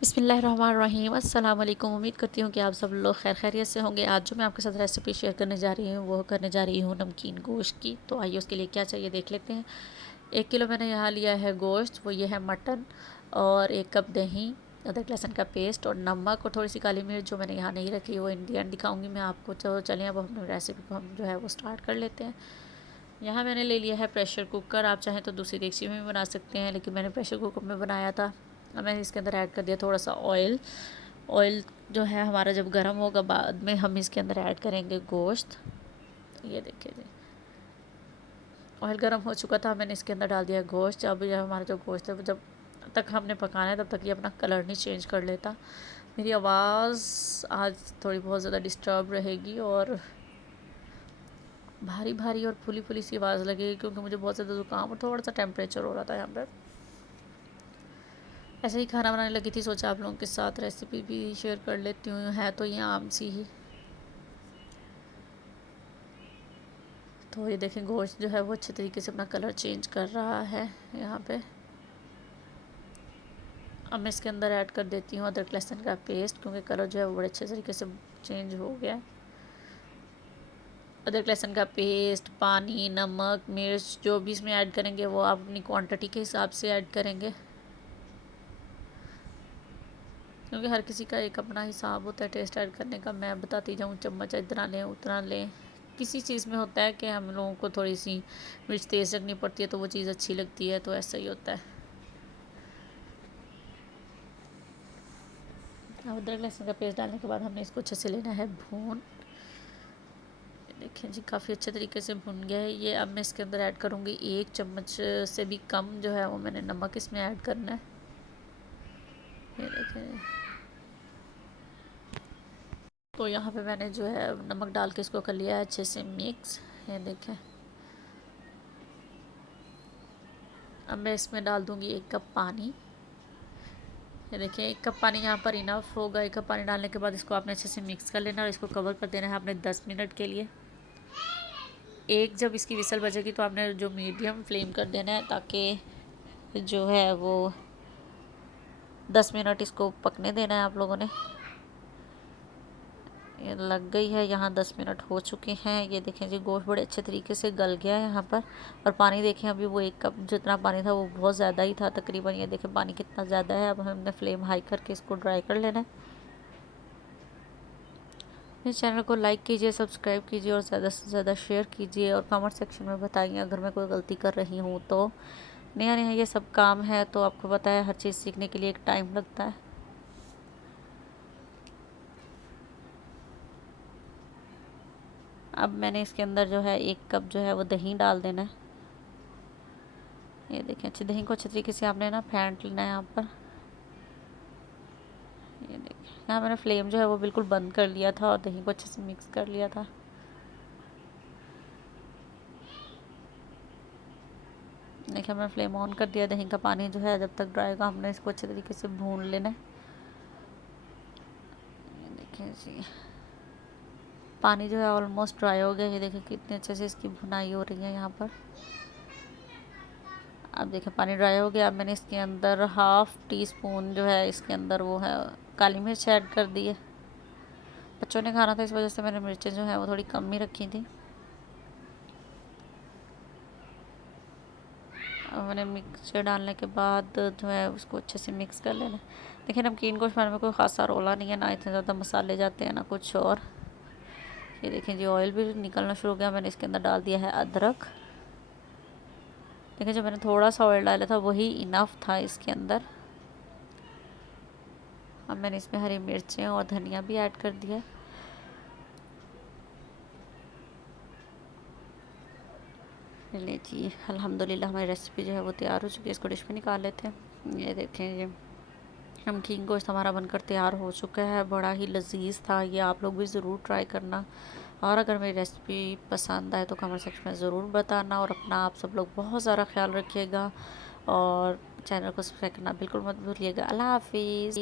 बिस्मिल्लाहिर्रहमानिर्रहीम। अस्सलाम वालेकुम। उम्मीद करती हूँ कि आप सब लोग खैर खैरियत से होंगे। आज जो मैं आपके साथ रेसिपी शेयर करने जा रही हूँ वो करने जा रही हूँ नमकीन गोश्त की। तो आइए उसके लिए क्या चाहिए देख लेते हैं। 1 किलो मैंने यहाँ लिया है गोश्त, वो ये है मटन, और 1 कप दही, अदरक लहसुन का पेस्ट और नमक और थोड़ी सी काली मिर्च जो मैंने यहाँ नहीं रखी, वो इन दी एंड दिखाऊँगी मैं आपको। तो चलिए अब हम रेसिपी को हम जो है वो स्टार्ट कर लेते हैं। यहाँ मैंने ले लिया है प्रेशर कुकर। आप चाहें तो दूसरी डेगची में भी बना सकते हैं, लेकिन मैंने प्रेशर कुकर में बनाया था। अब मैंने इसके अंदर ऐड कर दिया थोड़ा सा ऑयल। ऑयल जो है हमारा जब गर्म होगा, बाद में हम इसके अंदर ऐड करेंगे गोश्त। ये देखिए जी, ऑयल गर्म हो चुका था, मैंने इसके अंदर डाल दिया गोश्त। अब यह हमारा जो गोश्त है जब तक हमने पकाना है तब तक ये अपना कलर नहीं चेंज कर लेता। मेरी आवाज़ आज थोड़ी बहुत ज़्यादा डिस्टर्ब रहेगी और भारी भारी और फुली फुली सी आवाज़ लगेगी, क्योंकि मुझे बहुत ज़्यादा ज़ुकाम और थोड़ा सा टेम्परेचर हो रहा था यहाँ पर। ऐसे ही खाना बनाने लगी थी, सोचा आप लोगों के साथ रेसिपी भी शेयर कर लेती हूँ। है तो ये आम सी ही। तो ये देखें गोश्त जो है वो अच्छे तरीके से अपना कलर चेंज कर रहा है यहाँ पे। अब मैं इसके अंदर ऐड कर देती हूँ अदरक लहसुन का पेस्ट, क्योंकि कलर जो है वो बड़े अच्छे तरीके से चेंज हो गया है। अदरक लहसुन का पेस्ट, पानी, नमक, मिर्च जो भी इसमें ऐड करेंगे वो आप अपनी क्वांटिटी के हिसाब से ऐड करेंगे, क्योंकि हर किसी का एक अपना हिसाब होता है टेस्ट ऐड करने का। मैं बताती जाऊँ चम्मच इतना लें उतना लें। किसी चीज़ में होता है कि हम लोगों को थोड़ी सी मिर्च तेज़ रखनी पड़ती है तो वो चीज़ अच्छी लगती है, तो ऐसा ही होता है। अब अदरक लहसुन का पेस्ट डालने के बाद हमने इसको अच्छे से लेना है भून। देखिए जी काफ़ी अच्छे तरीके से भुन गया है ये। अब मैं इसके अंदर ऐड करूँगी 1 चम्मच से भी कम जो है वो मैंने नमक इसमें ऐड करना है। ये देखें, तो यहाँ पे मैंने जो है नमक डाल के इसको कर लिया है अच्छे से मिक्स। ये देखें, अब मैं इसमें डाल दूँगी 1 कप पानी। ये देखिए 1 कप पानी यहाँ पर इनफ होगा। 1 कप पानी डालने के बाद इसको आपने अच्छे से मिक्स कर लेना और इसको कवर कर देना है आपने 10 मिनट के लिए। जब इसकी विसल बजेगी तो आपने जो मीडियम फ्लेम कर देना है, ताकि जो है वो 10 मिनट इसको पकने देना है आप लोगों ने। ये लग गई है यहाँ, 10 मिनट हो चुके हैं। ये देखें जी गोश्त बड़े अच्छे तरीके से गल गया है यहाँ पर। और पानी देखें, अभी वो 1 कप जितना पानी था वो बहुत ज़्यादा ही था तकरीबन। ये देखें पानी कितना ज़्यादा है। अब हमने फ्लेम हाई करके इसको ड्राई कर लेना है। मेरे चैनल को लाइक कीजिए, सब्सक्राइब कीजिए और ज़्यादा से ज़्यादा शेयर कीजिए और कमेंट सेक्शन में बताइए अगर मैं कोई गलती कर रही हूँ तो। नया नया ये सब काम है तो आपको पता है हर चीज़ सीखने के लिए एक टाइम लगता है। अब मैंने इसके अंदर जो है 1 कप जो है वो दही डाल देना है। ये देखें अच्छी दही को अच्छे तरीके से आपने ना फेंट लेना है यहाँ पर। ये देखें यहाँ मैंने फ्लेम जो है वो बिल्कुल बंद कर लिया था और दही को अच्छे से मिक्स कर लिया था। देखिए मैंने फ्लेम ऑन कर दिया। दही का पानी जो है जब तक ड्राई होगा हमने इसको अच्छे तरीके से भून लेना है। ये देखिए जी पानी जो है ऑलमोस्ट ड्राई हो गया। ये देखिए कितने अच्छे से इसकी भुनाई हो रही है यहाँ पर। अब देखिए पानी ड्राई हो गया। अब मैंने इसके अंदर हाफ़ टी स्पून जो है इसके अंदर वो है काली मिर्च ऐड कर दी है। बच्चों ने खाना था इस वजह से मैंने मिर्चें जो है वो थोड़ी कम ही रखी थी। अब मैंने मिक्सचर डालने के बाद जो है उसको अच्छे से मिक्स कर लेना। देखिए नमकीन गोश्त बनाने में कोई ख़ासा रोला नहीं है, ना इतने ज़्यादा मसाले जाते हैं ना कुछ और। ये देखें जी ऑयल भी निकलना शुरू हो गया। मैंने इसके अंदर डाल दिया है अदरक। देखिए जो मैंने थोड़ा सा ऑयल डाला था वही इनफ था इसके अंदर। अब मैंने इसमें हरी मिर्चें और धनिया भी ऐड कर दिया। ले जी अल्हम्दुलिल्लाह हमारी रेसिपी जो है वो तैयार हो चुकी है। इसको डिश में निकाल लेते हैं। ये देखें ये नमकीन गोश्त हमारा बनकर तैयार हो चुका है। बड़ा ही लजीज था, ये आप लोग भी ज़रूर ट्राई करना। और अगर मेरी रेसिपी पसंद आए तो कमेंट सेक्शन में ज़रूर बताना। और अपना आप सब लोग बहुत सारा ख्याल रखिएगा और चैनल को सब्सक्राइब करना बिल्कुल मत भूलिएगा। अल्लाह हाफिज़।